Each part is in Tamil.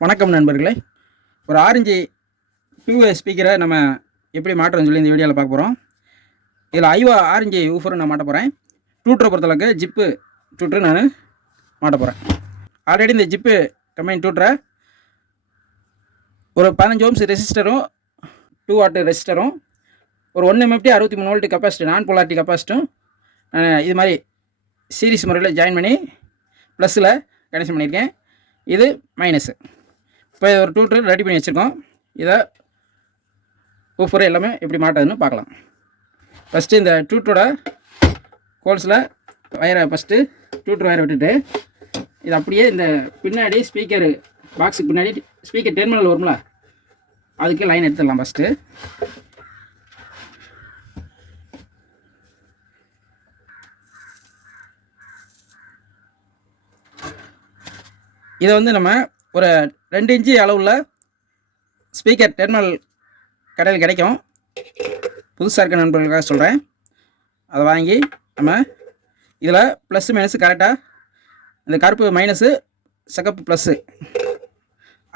வணக்கம் நண்பர்களே. ஒரு ஆரஞ்சு டூ ஸ்பீக்கரை நம்ம எப்படி மாட்டுறோம்னு சொல்லி இந்த வீடியோவில் பார்க்க போகிறோம் இதில் ஐவா ஆரஞ்சு ஊஃபரும் நான் மாட்ட போகிறேன் டூட்டரை பொறுத்தளவுக்கு ஜிப்பு டூட்ரு நான் மாட்ட போகிறேன் ஆல்ரெடி இந்த ஜிப்பு கம்பெனி டூட்டரை ஒரு பதினஞ்சு ஓம்ஸ் ரெசிஸ்டரும் டூ வாட்டு ரெசிஸ்டரும் ஒரு ஒன்று எம்எஃப்டி அறுபத்தி மூணு வோல்ட்டு கெப்பாசிட்டி நான் பொலாரிட்டி கெப்பாசிட்டும் இது மாதிரி சீரிஸ் முறையில் ஜாயின் பண்ணி ப்ளஸில் கனெக்ஷன் பண்ணியிருக்கேன். இது மைனஸு இப்போ இது ஒரு ட்ரெயின் ரெடி பண்ணி வச்சுருக்கோம். இதை ஒவ்வொரு எல்லாமே எப்படி மாட்டாதுன்னு பார்க்கலாம். ஃபஸ்ட்டு இந்த டூட்டரோட கோல்ஸில் வயரை ஃபஸ்ட்டு டூட்ரு வயரை விட்டுட்டு இது அப்படியே இந்த பின்னாடி ஸ்பீக்கரு பாக்ஸுக்கு பின்னாடி ஸ்பீக்கர் டெர்மினல் வரும்ல அதுக்கு லைன் எடுத்துடலாம் ஃபஸ்ட்டு இதை வந்து நம்ம ஒரு ரெண்டு இன்ச்சு அளவில் ஸ்பீக்கர் டெர்மினல் கடையில் கிடைக்கும். புதுசாக இருக்க நண்பர்களுக்காக சொல்கிறேன் அதை வாங்கி நம்ம இதில் ப்ளஸ்ஸு மைனஸு கரெக்டாக இந்த கருப்பு மைனஸு சிகப்பு ப்ளஸ்ஸு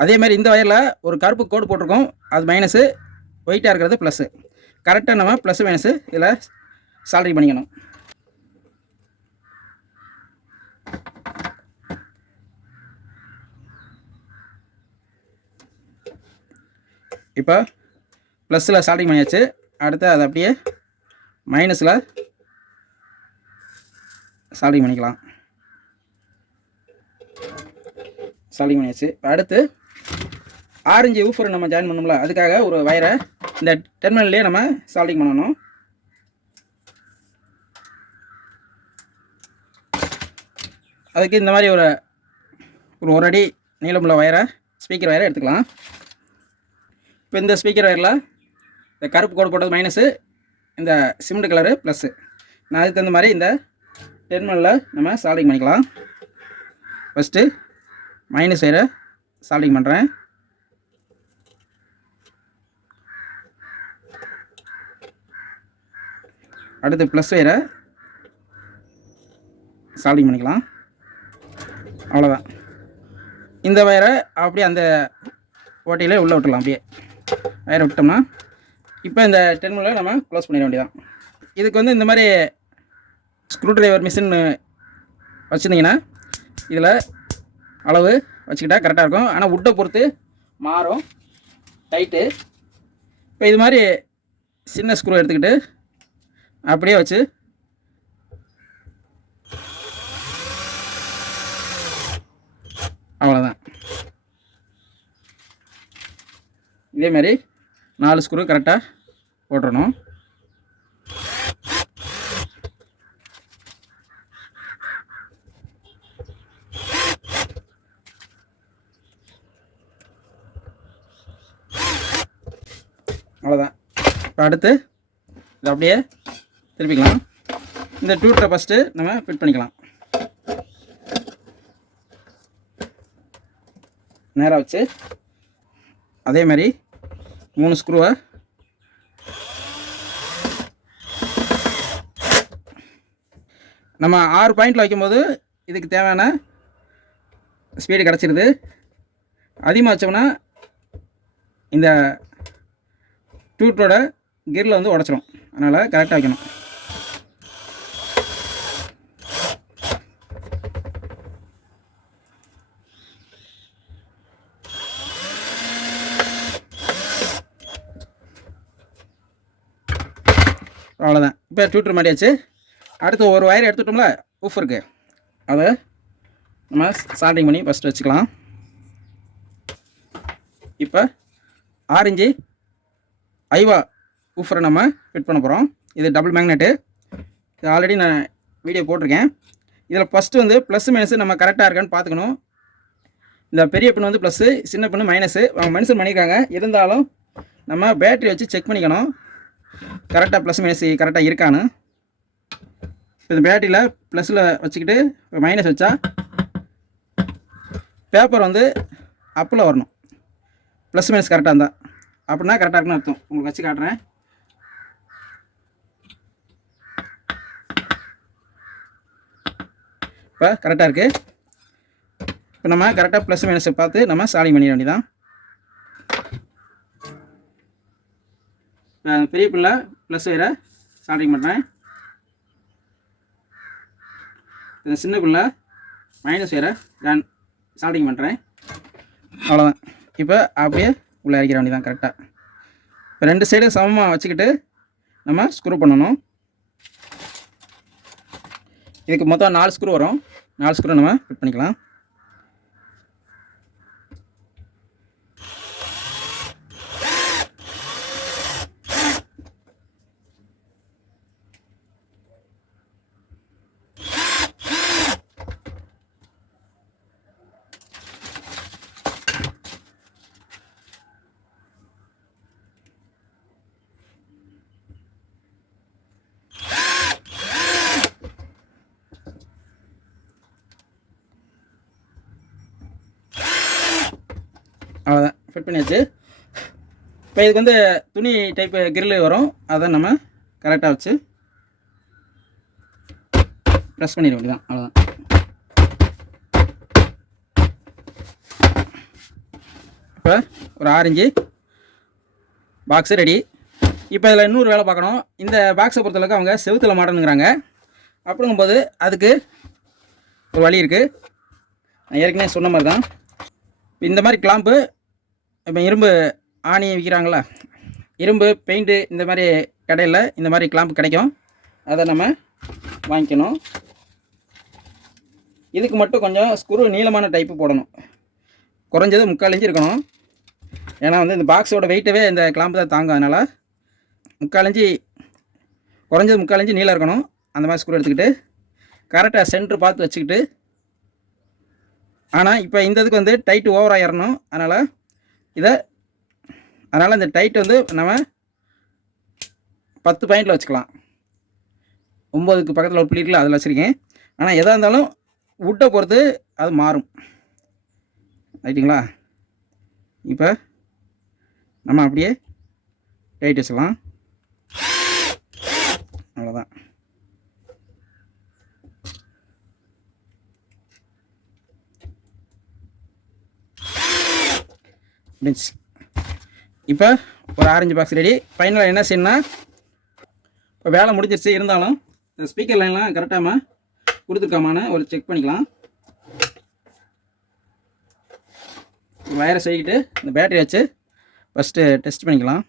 அதே மாதிரி இந்த வயரில் ஒரு கருப்பு கோடு போட்டிருக்கோம். அது மைனஸு ஒயிட்டாக இருக்கிறது ப்ளஸ்ஸு கரெக்டாக நம்ம ப்ளஸ்ஸு மைனஸு இதில் சால்ரி பண்ணிக்கணும். இப்போ ப்ளஸில் ஸ்டார்டிங் பண்ணியாச்சு. அடுத்து அதை அப்படியே மைனஸில் ஸ்டார்டிங் பண்ணிக்கலாம். ஸ்டார்டிங் பண்ணியாச்சு. அடுத்து ஆரஞ்சு ஊஃபர் நம்ம ஜாயின் பண்ணோம்ல அதுக்காக ஒரு வயரை இந்த டெர்மினல்லே நம்ம ஸ்டார்டிங் பண்ணணும். அதுக்கு இந்த மாதிரி ஒரு ஒரு ஒரு அடி நீளமுள்ள வயரை ஸ்பீக்கர் வயரை எடுத்துக்கலாம். இப்போ இந்த ஸ்பீக்கர் வயரில் இந்த கருப்பு கோடு போட்டது மைனஸு இந்த சிமெண்ட் கலரு ப்ளஸ்ஸு நான் அதுக்கு தகுந்த மாதிரி இந்த டெர்மினலில் நம்ம சால்டிங் பண்ணிக்கலாம். ஃபஸ்ட்டு மைனஸ் வயரை சால்டிங் பண்ணுறேன் அடுத்து ப்ளஸ் வயரை சால்டிங் பண்ணிக்கலாம். அவ்வளோதான் இந்த வயரை அப்படியே அந்த ஓட்டையிலே உள்ளே விட்டுலாம் அப்படியே. வயரை விட்டோம்னா இப்போ இந்த டெர்மினலை நம்ம க்ளோஸ் பண்ணிட வேண்டியதான் இதுக்கு வந்து இந்த மாதிரி ஸ்க்ரூ டிரைவர் மிஷின் வச்சுருந்தீங்கன்னா இதில் அளவு வச்சுக்கிட்டால் கரெக்டாக இருக்கும். ஆனால் உட்டை பொறுத்து மாறும். டைட்டு இப்போ இது மாதிரி சின்ன ஸ்க்ரூ எடுத்துக்கிட்டு அப்படியே வச்சு அவ்வளோதான் இதே மாதிரி நாலு ஸ்க்ரூ கரெக்டாக போட்டுடணும் அவ்வளோதான் இப்போ அடுத்து இதை அப்படியே திருப்பிக்கலாம். இந்த டூட்டரை ஃபஸ்ட்டு நம்ம ஃபிட் பண்ணிக்கலாம். நேராக வச்சு. அதே மாதிரி மூணு ஸ்க்ரூவை நம்ம ஆறு பாயிண்டில் வைக்கும்போது இதுக்கு தேவையான ஸ்பீடு கிடச்சிருது. அதிகமாக வச்சோம்னா இந்த டூட்டோட கிரில் வந்து உடச்சிரும். அதனால் கரெக்டாக வைக்கணும். அவ்வளோதான் இப்போ ட்விட்டர் மாட்டியாச்சு? அடுத்து ஒரு ஒயர் எடுத்துட்டோம்ல ஊஃபருக்கு அதை நம்ம ஸ்டார்டிங் பண்ணி ஃபஸ்ட்டு வச்சுக்கலாம். இப்போ ஆரஞ்சு ஐவா ஊஃபரை நம்ம ஃபிட் பண்ண போகிறோம் இது டபுள் மேக்னெட்டு இது ஆல்ரெடி நான் வீடியோ போட்டிருக்கேன். இதில் ஃபஸ்ட்டு வந்து ப்ளஸ் மைனஸு நம்ம கரெக்டாக இருக்கான்னு பார்த்துக்கணும். இந்த பெரிய பின் வந்து ப்ளஸ்ஸு சின்ன பின்னு மைனஸு அவங்க மென்ஷன் பண்ணியிருக்காங்க. இருந்தாலும் நம்ம பேட்டரி வச்சு செக் பண்ணிக்கணும். கரெக்டாக ப்ளஸ் மைனஸ் கரெக்டாக இருக்கான்னு. இப்போ இந்த பேட்டரியில் ப்ளஸில் வச்சுக்கிட்டு மைனஸ் வச்சா பேப்பர் வந்து அப்பில் வரணும். ப்ளஸ் மைனஸ் கரெக்டாக இருந்தால் அப்படின்னா கரெக்டாக இருக்குன்னு அர்த்தம். உங்களுக்கு வச்சு காட்டுறேன். இப்போ கரெக்டாக இருக்குது இப்போ நம்ம கரெக்டாக ப்ளஸ் மைனஸை பார்த்து நம்ம சாலிங் பண்ணிட வேண்டியதான் பெரிய பிள்ளை ப்ளஸ் வேற சால்டிங் பண்ணுறேன் இந்த சின்ன பிள்ளை மைனஸ் வேற நான் சால்டிங் பண்ணுறேன் அவ்வளோதான் இப்போ அப்படியே உள்ளே இறக்கிற வேண்டியதான் கரெக்டாக இப்போ ரெண்டு சைடும் சமமாக வச்சுக்கிட்டு நம்ம ஸ்க்ரூ பண்ணணும். இதுக்கு மொத்தம் நாலு ஸ்க்ரூ வரும். நாலு ஸ்க்ரூ நம்ம ஃபிட் பண்ணிக்கலாம் அவ்வளோதான் ஃபிட் பண்ணியாச்சு. இப்போ இதுக்கு வந்து துணி டைப்பு கிரில் வரும். அதை நம்ம கரெக்டாக வச்சு ப்ரெஸ் பண்ணிட வேண்டியதான் அவ்வளோதான் இப்போ ஒரு ஆரஞ்சு பாக்ஸு ரெடி இப்போ இதில் இன்னொரு வேலை பார்க்கணும். இந்த பாக்ஸை பொறுத்தளவுக்கு அவங்க செவுத்தில் மாட்டணுங்கிறாங்க. அப்படிங்கும்போது அதுக்கு ஒரு வழி இருக்குது நான் ஏற்கனவே சொன்ன மாதிரி தான் இந்த மாதிரி கிளாம்பு இப்போ இரும்பு ஆணி விற்கிறாங்களா இரும்பு பெயிண்ட்டு இந்த மாதிரி கடையில் இந்த மாதிரி கிளாம்பு கிடைக்கும். அதை நம்ம வாங்கிக்கணும். இதுக்கு மட்டும் கொஞ்சம் ஸ்க்ரூ நீளமான டைப்பு போடணும். குறைஞ்சது முக்கால் இன்ச்சு இருக்கணும். ஏன்னா வந்து இந்த பாக்ஸோட வெயிட்டவே இந்த கிளாம்பு தான் தாங்கும். அதனால் முக்கால் இன்ச்சு குறைஞ்சது முக்கால் இன்ச்சு நீளம் இருக்கணும். அந்த மாதிரி ஸ்க்ரூ எடுத்துக்கிட்டு கரெக்டாக சென்ட்ரு பார்த்து வச்சுக்கிட்டு ஆனால் இப்போ இந்த இதுக்கு வந்து டைட்டு ஓவராக ஏறணும். அதனால் இதை அதனால் இந்த டைட் வந்து நம்ம பத்து பாயிண்டில் வச்சுக்கலாம். ஒம்போதுக்கு பக்கத்தில் ஒரு பிள்ளைகள் அதில் வச்சுருக்கேன். ஆனால் எதாக இருந்தாலும் வுட்டை பொறுத்து அது மாறும். ரைட்டுங்களா இப்போ நம்ம அப்படியே டைட் வச்சுக்கலாம். அவ்வளோதான் முடிஞ்சுச்சு இப்போ ஒரு ஆரஞ்சு பாக்ஸ் ரெடி ஃபைனலாக என்ன செய்யணும்னா இப்போ வேலை முடிஞ்சிருச்சு இருந்தாலும் இந்த ஸ்பீக்கர் லைன்லாம் கரெக்டாக கொடுத்துருக்காமான்னு ஒரு செக் பண்ணிக்கலாம். வயரை செய்யிட்டு இந்த பேட்டரி வச்சு ஃபஸ்ட்டு டெஸ்ட் பண்ணிக்கலாம்.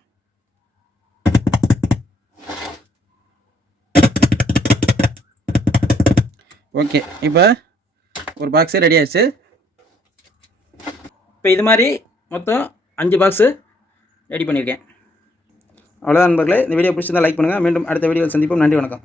ஓகே இப்போ ஒரு பாக்ஸே ரெடி ஆயிடுச்சு இப்போ இது மாதிரி மொத்தம் அஞ்சு பாக்ஸு ரெடி பண்ணியிருக்கேன். அவ்வளோதான் நண்பர்களே. இந்த வீடியோ பிடிச்சிருந்தா லைக் பண்ணுங்கள் மீண்டும் அடுத்த வீடியோவில் சந்திப்போம். நன்றி வணக்கம்.